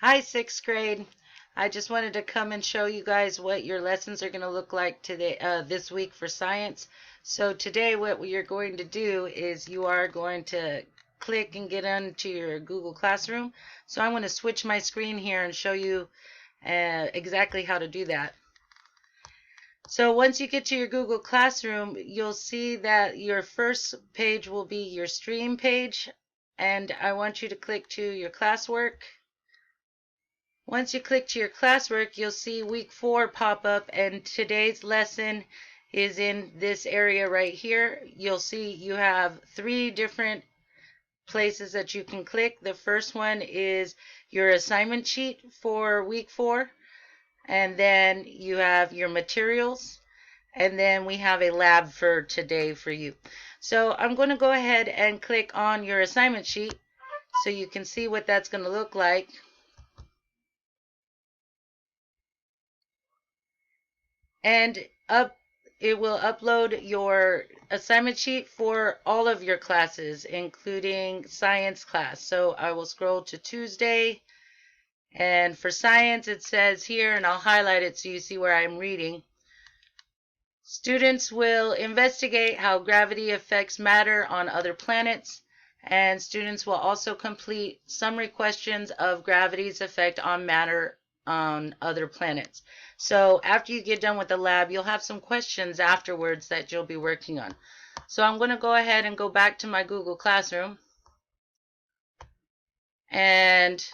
Hi, sixth grade. I just wanted to come and show you guys what your lessons are going to look like today, this week for science. So today what you're going to do is you are going to click and get into your Google Classroom. So I'm going to switch my screen here and show you exactly how to do that. So once you get to your Google Classroom, you'll see that your first page will be your stream page, and I want you to click to your classwork. Once you click to your classwork, you'll see week 4 pop up, and today's lesson is in this area right here. You'll see you have 3 different places that you can click. The first one is your assignment sheet for week 4, and then you have your materials, and then we have a lab for today for you. So I'm going to go ahead and click on your assignment sheet so you can see what that's going to look like. And it will upload your assignment sheet for all of your classes, including science class. So I will scroll to Tuesday, and for science it says here, and I'll highlight it so you see where I'm reading. Students will investigate how gravity affects matter on other planets, and students will also complete summary questions of gravity's effect on matter on other planets. So after you get done with the lab, you'll have some questions afterwards that you'll be working on. So I'm going to go ahead and go back to my Google Classroom. And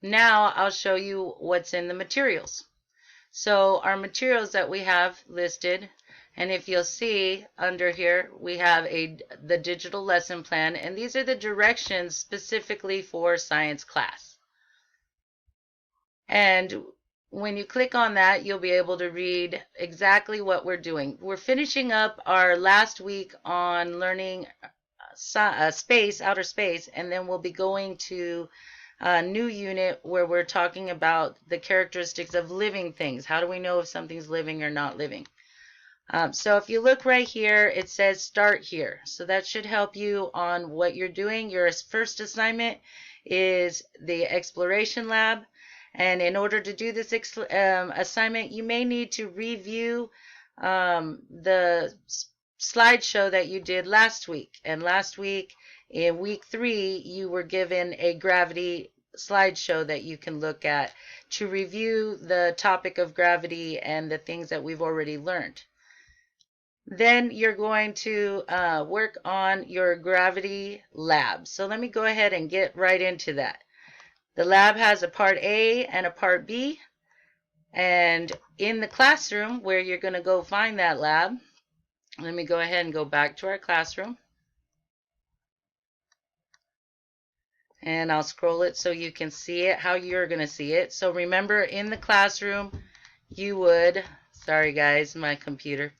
now I'll show you what's in the materials. So our materials that we have listed, and if you'll see under here, we have the digital lesson plan, and these are the directions specifically for science class. And when you click on that, you'll be able to read exactly what we're doing. We're finishing up our last week on learning outer space, and then we'll be going to a new unit where we're talking about the characteristics of living things. How do we know if something's living or not living? So if you look right here, it says start here. So that should help you on what you're doing. Your first assignment is the exploration lab. And in order to do this assignment, you may need to review the slideshow that you did last week. And last week, in week 3, you were given a gravity slideshow that you can look at to review the topic of gravity and the things that we've already learned. Then you're going to work on your gravity lab. So let me go ahead and get right into that. The lab has a part A and a part B. And in the classroom where you're going to go find that lab, let me go ahead and go back to our classroom. And I'll scroll it so you can see it how you're going to see it. So remember, in the classroom, you would, sorry guys, my computer,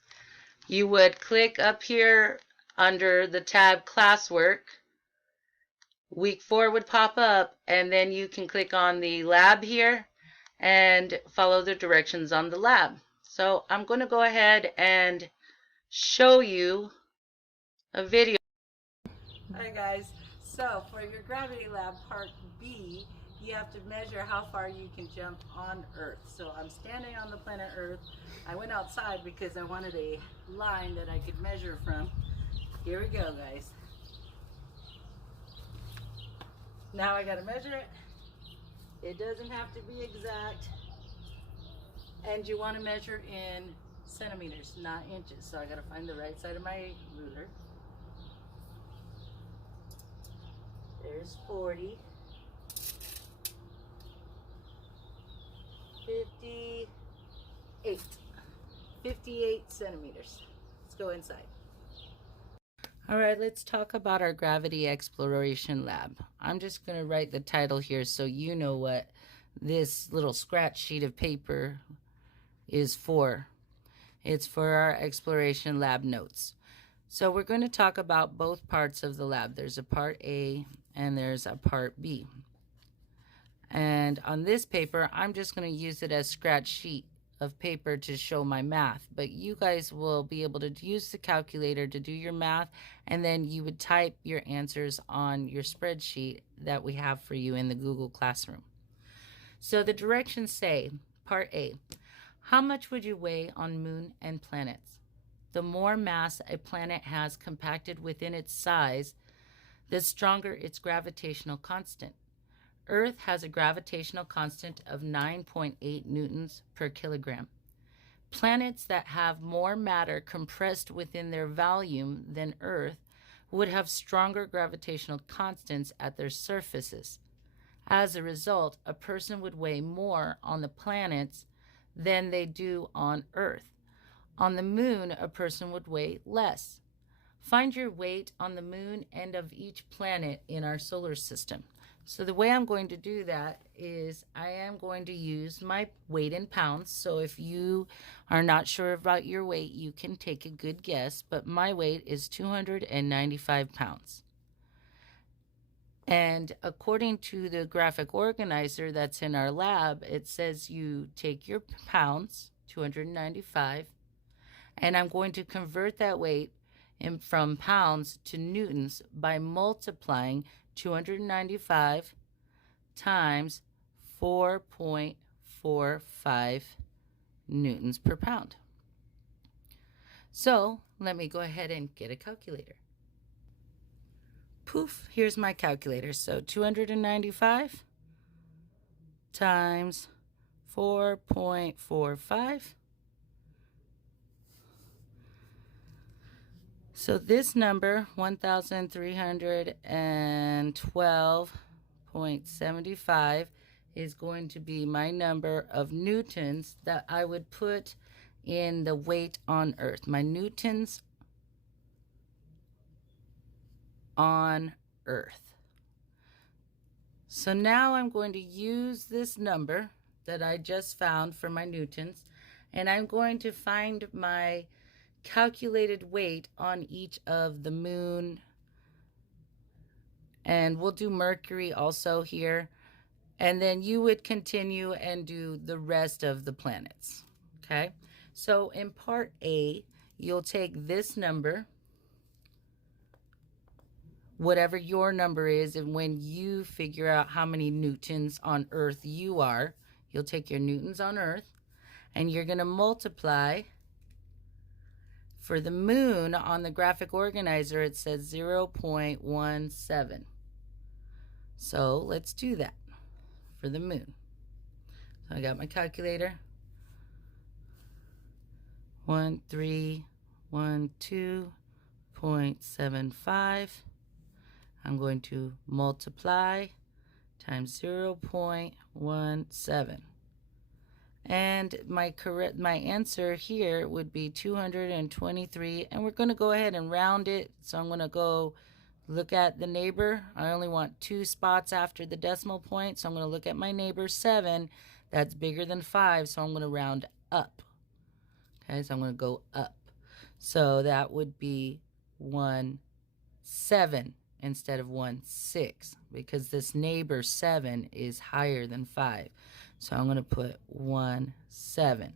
you would click up here under the tab classwork. Week 4 would pop up, and then you can click on the lab here and follow the directions on the lab. So I'm going to go ahead and show you a video. Hi guys, so for your gravity lab part B, you have to measure how far you can jump on Earth. So I'm standing on the planet Earth. I went outside because I wanted a line that I could measure from. Here we go guys. Now I gotta measure it. It doesn't have to be exact. And you want to measure in centimeters, not inches. So I gotta find the right side of my ruler. There's 40, 58, 58 centimeters. Let's go inside. All right, let's talk about our gravity exploration lab. I'm just going to write the title here so you know what this little scratch sheet of paper is for. It's for our exploration lab notes. So we're going to talk about both parts of the lab. There's a part A and there's a part B. And on this paper, I'm just going to use it as scratch sheet of paper to show my math, but you guys will be able to use the calculator to do your math, and then you would type your answers on your spreadsheet that we have for you in the Google Classroom. So the directions say, part A, how much would you weigh on moon and planets? The more mass a planet has compacted within its size, the stronger its gravitational constant. Earth has a gravitational constant of 9.8 newtons per kilogram. Planets that have more matter compressed within their volume than Earth would have stronger gravitational constants at their surfaces. As a result, a person would weigh more on the planets than they do on Earth. On the moon, a person would weigh less. Find your weight on the moon and of each planet in our solar system. So the way I'm going to do that is I am going to use my weight in pounds. So if you are not sure about your weight, you can take a good guess, but my weight is 295 pounds. And according to the graphic organizer that's in our lab, it says you take your pounds, 295, and I'm going to convert that weight from pounds to newtons by multiplying 295 times 4.45 newtons per pound. So let me go ahead and get a calculator. Poof, here's my calculator. So 295 times 4.45. So this number, 1,312.75, is going to be my number of newtons that I would put in the weight on Earth. My newtons on Earth. So now I'm going to use this number that I just found for my newtons, and I'm going to find my calculated weight on each of the moon, and we'll do Mercury also here, and then you would continue and do the rest of the planets. Okay, so in part A, you'll take this number, whatever your number is, and when you figure out how many newtons on Earth you are, you'll take your newtons on Earth, and you're going to multiply. For the moon, on the graphic organizer, it says 0.17. So let's do that for the moon. So I got my calculator. 1312.75. I'm going to multiply times 0.17. And my answer here would be 223, and we're going to go ahead and round it. So I'm going to go look at the neighbor. I only want 2 spots after the decimal point, so I'm going to look at my neighbor 7. That's bigger than 5, so I'm going to round up. Okay, so I'm going to go up. So that would be 1.7 instead of 1.6, because this neighbor 7 is higher than 5. So I'm going to put 1.7.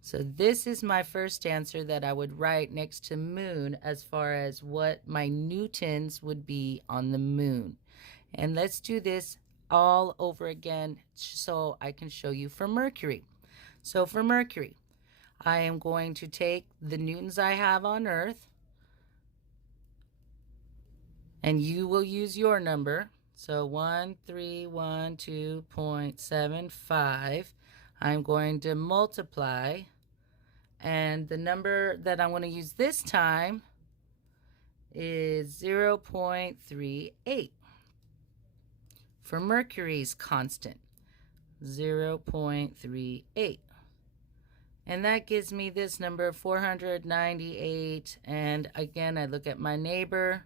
So this is my first answer that I would write next to moon as far as what my newtons would be on the moon. And let's do this all over again so I can show you for Mercury. So for Mercury, I am going to take the newtons I have on Earth, and you will use your number. So 1312.75. I'm going to multiply, and the number that I'm going to use this time is 0.38 for Mercury's constant, 0.38. And that gives me this number, 498. And again, I look at my neighbor,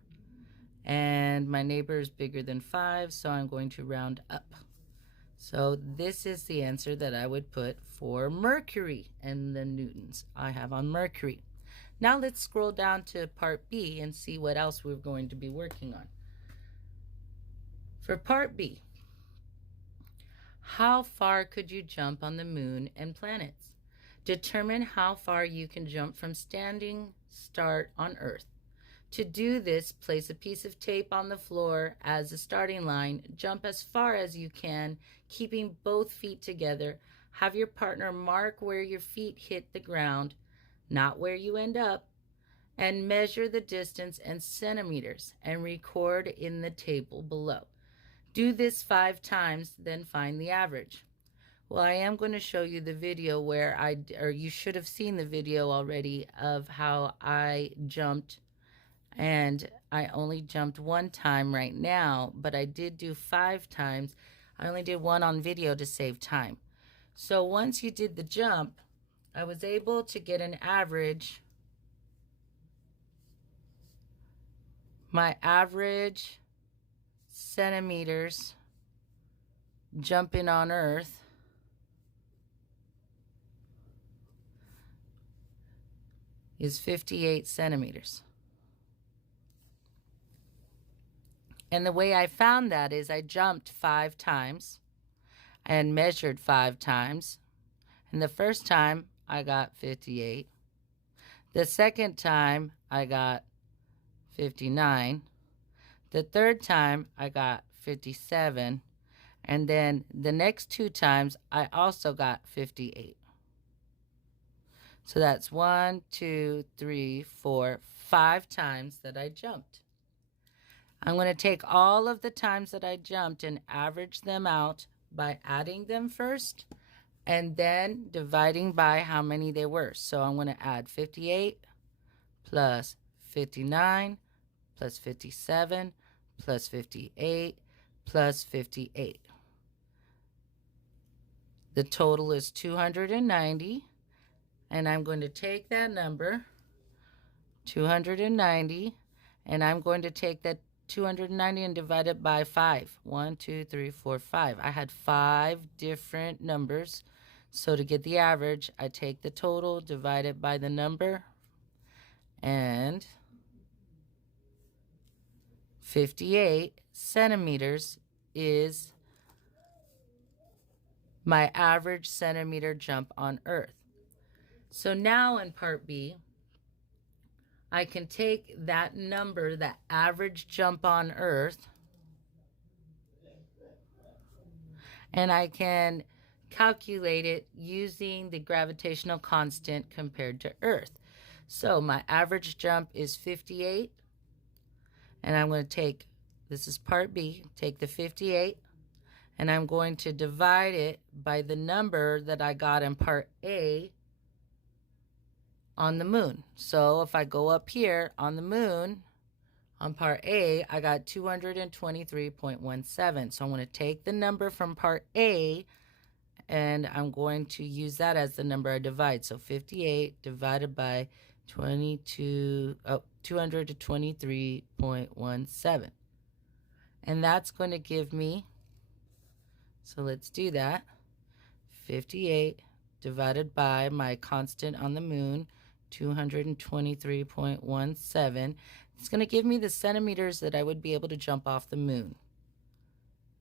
and my neighbor is bigger than 5, so I'm going to round up. So this is the answer that I would put for Mercury and the newtons I have on Mercury. Now let's scroll down to part B and see what else we're going to be working on. For part B, how far could you jump on the moon and planets? Determine how far you can jump from standing start on Earth. To do this, place a piece of tape on the floor as a starting line. Jump as far as you can, keeping both feet together. Have your partner mark where your feet hit the ground, not where you end up, and measure the distance in centimeters and record in the table below. Do this 5 times, then find the average. Well, I am going to show you the video where you should have seen the video already of how I jumped, and I only jumped 1 time right now, but I did do 5 times. I only did 1 on video to save time. So once you did the jump, I was able to get an average. My average centimeters jumping on earth is 58 centimeters. And the way I found that is I jumped 5 times and measured 5 times. And the first time I got 58. The second time I got 59. The third time I got 57. And then the next 2 times I also got 58. So that's 1, 2, 3, 4, 5 times that I jumped. I'm going to take all of the times that I jumped and average them out by adding them first and then dividing by how many they were. So I'm going to add 58 plus 59 plus 57 plus 58 plus 58. The total is 290, and I'm going to take that number, 290, and I'm going to take that 290 and divide it by 5. 1, 2, 3, 4, 5. I had 5 different numbers. So to get the average, I take the total, divide it by the number, and 58 centimeters is my average centimeter jump on Earth. So now in part B, I can take that number, that average jump on Earth, and I can calculate it using the gravitational constant compared to Earth. So my average jump is 58, and I'm going to take, this is part B, take the 58, and I'm going to divide it by the number that I got in part A on the moon. So if I go up here on the moon, on part A, I got 223.17. So I'm going to take the number from part A, and I'm going to use that as the number I divide. So 58 divided by 223.17. And that's going to give me, so let's do that, 58 divided by my constant on the moon, 223.17. It's going to give me the centimeters that I would be able to jump off the moon.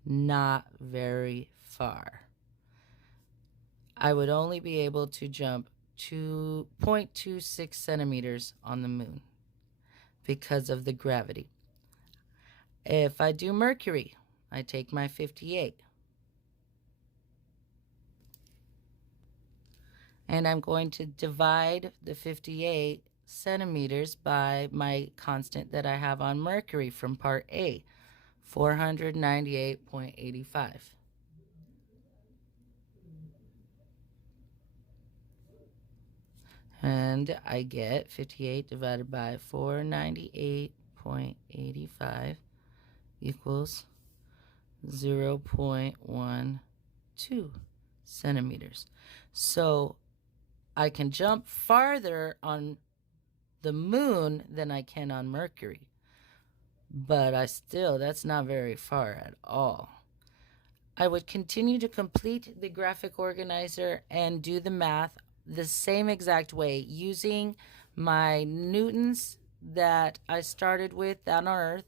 Not very far. I would only be able to jump 2.26 centimeters on the moon because of the gravity. If I do Mercury, I take my 58. And I'm going to divide the 58 centimeters by my constant that I have on Mercury from part A, 498.85. And I get 58 divided by 498.85 equals 0.12 centimeters. So I can jump farther on the moon than I can on Mercury. But that's not very far at all. I would continue to complete the graphic organizer and do the math the same exact way, using my newtons that I started with on Earth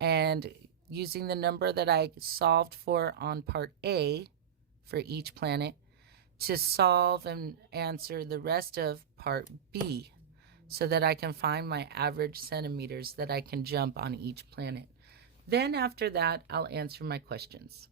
and using the number that I solved for on part A for each planet to solve and answer the rest of part B. so that I can find my average centimeters that I can jump on each planet. Then after that, I'll answer my questions.